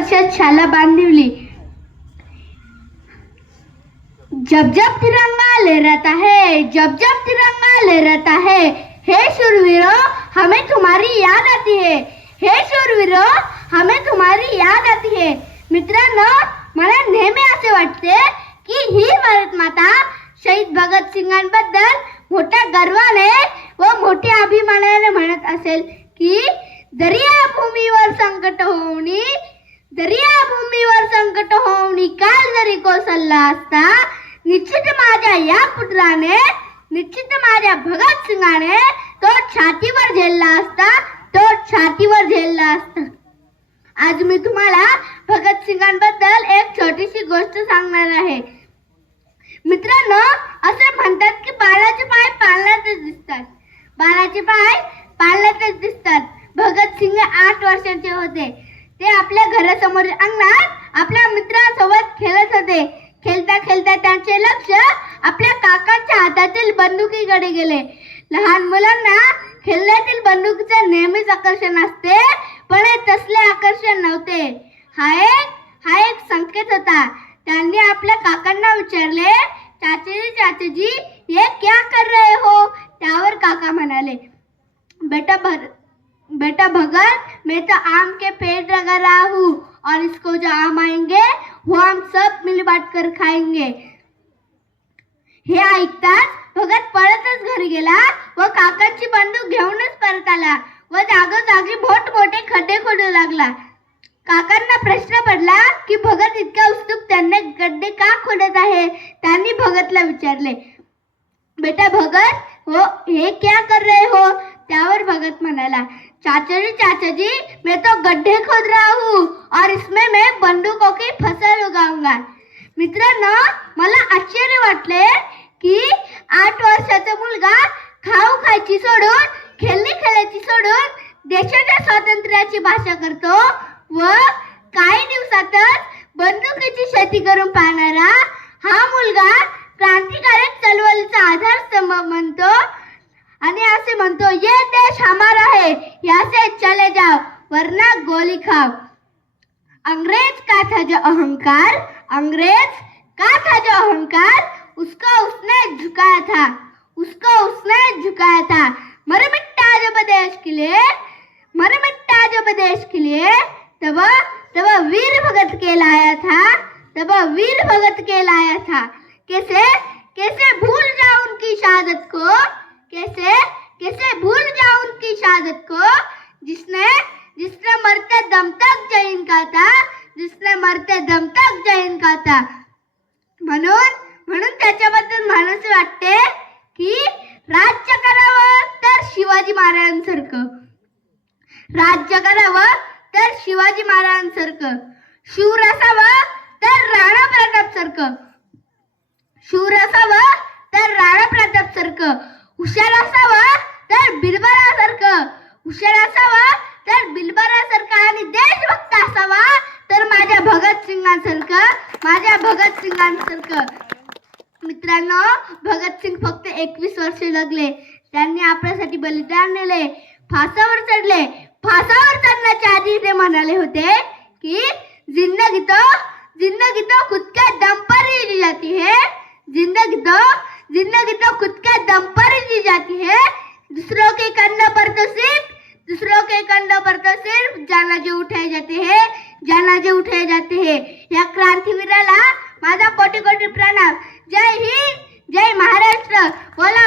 वर्षात शाला बांधिवली. जब जब तिरंगा लहराता है, जब जब तिरंगा लहराता है, हे शूरवीरों हमें तुम्हारी याद आती है, हे शूरवीरों हमें तुम्हारी याद आती है. मित्रांनो, मला नेहमी असे वाटते की ही भारत माता शहीद भगतसिंगांबद्दल मोठ्या गर्वाने व मोठ्या अभिमानाने म्हणत असेल की दर्या भूमीवर संकट होऊनी, दर्या भूमीवर संकट होऊनी काल जरी कोसळला असता, निश्चित माझ्या या पुत्राने, निश्चित माझ्या भगतसिंगाने तो छातीवर झेलला असता, तो छातीवर झेलला असता. आज मी तुम्हाला भगतसिंगांबद्दल एक छोटीशी गोष्ट सांगणार आहे. मित्रांनो, असे म्हणतात की बाळाचे पाय पाळण्यातच दिसतात, बाळाचे पाय पाळण्यातच दिसतात. भगतसिंग 8 वर्षांचे होते. ते आपल्या घरासमोरील अंगणात आपल्या मित्रांसोबत खेळत होते. खेळता खेळता त्यांचे लक्ष आपल्या काकांच्या हातातील बंदुकीकडे गेले. लहान मुलांना खेळण्यातील बंदुकीचे नेहमीच आकर्षण असते, पण हे तसले आकर्षण नव्हते. हा एक संकेत होता. त्यांनी आपल्या काकांना विचारले, चाचाजी चाचाजी ये क्या कर रहे हो? त्यावर काका म्हणाले, बेटा भगत, मैं तो आम के पेड़ लगा रहा हूँ और इसको जो आम आएंगे वो हम सब मिल बांट कर खाएंगे. हे ऐकताच भगत पळतच घरी गेला व काकांची बंदूक घेऊनच परत आला व जागोजागी मोठमोठे खड्डे खोदू लागला. काकांना प्रश्न पडला की भगत इतका उत्सुक त्यांना गड्डे का खोदत आहे. त्यांनी भगतला विचारले, बेटा भगत, हो हे क्या कर रहे हो? त्यावर भगत म्हणाला, चाचाजी चाचाजी मैं तो गड्ढे खोद रहा हूँ और इसमें मैं बंदूकों की फसल उगाऊंगा. मित्रांनो, मला आश्चर्य वाटले की 8 वर्षाचा मुलगा खाऊ खायची सोडून, खेळणी खेळायची सोडून देशाच्या स्वातंत्र्याची भाषा करतो व काही दिवसातच बंदुकीची शेती करून पाहणारा हा मुलगा क्रांतिकारक चळवळीचा आधारस्तंभ म्हणतो आणि असे म्हणतो, ये देश हमारा है, यहाँ से चले जाओ वरना गोली खाओ. अंग्रेज का था जो अहंकार, अंग्रेज का था जो अहंकार, उसको उसने झुकाया था, उसको उसने झुकाया था. मर मिट्टा जब देश के लिए, मर मिट्टा जब देश के लिए, तब तब वीर भगत कहलाया था, तब वीर भगत कहलाया था. कैसे कैसे भूल जाऊं उनकी शहादत को, कैसे कैसे भूल जाऊं उनकी शहादत को, जिसने जिसने मरते दम तक जय हिंद कहा था, जिसने मरते दम तक जय हिंद कहा था. म्हणून त्याच्याबद्दल म्हणायचे वाटते की राज्य करावं तर शिवाजी महाराजांसारखं, राज्य करावं तर शिवाजी महाराजांसारखं, शूर असावं तर राणा प्रताप सारखं, शूर असावं तर राणा प्रताप सारखं, हुशार असावं तर बिरबलासारखं, हुशार असावं तर बिरबलासारखं आणि देशभक्त असावा तर माझ्या भगतसिंगांसारखं, माझ्या भगतसिंगांसारखं. मित्रांनो, भगतसिंग फक्त 21 वर्षे जगले. त्यांनी आपल्यासाठी बलिदान दिले, फासावर चढले. फासावर चढण्याच्या आधी ते म्हणाले होते की जिंदगी तो खुद के दम पर ही जी जाती है, जिंदगी तो खुद के दम पर ही जी जाती है, दूसरों के कंधों पर तो सिर्फ जानाजे उठाए जाते हैं, जानाजे उठाए जाते हैं. या क्रांतीवीराला माझा कोटी कोटी प्रणाम. जय हिंद, जय महाराष्ट्र. बोला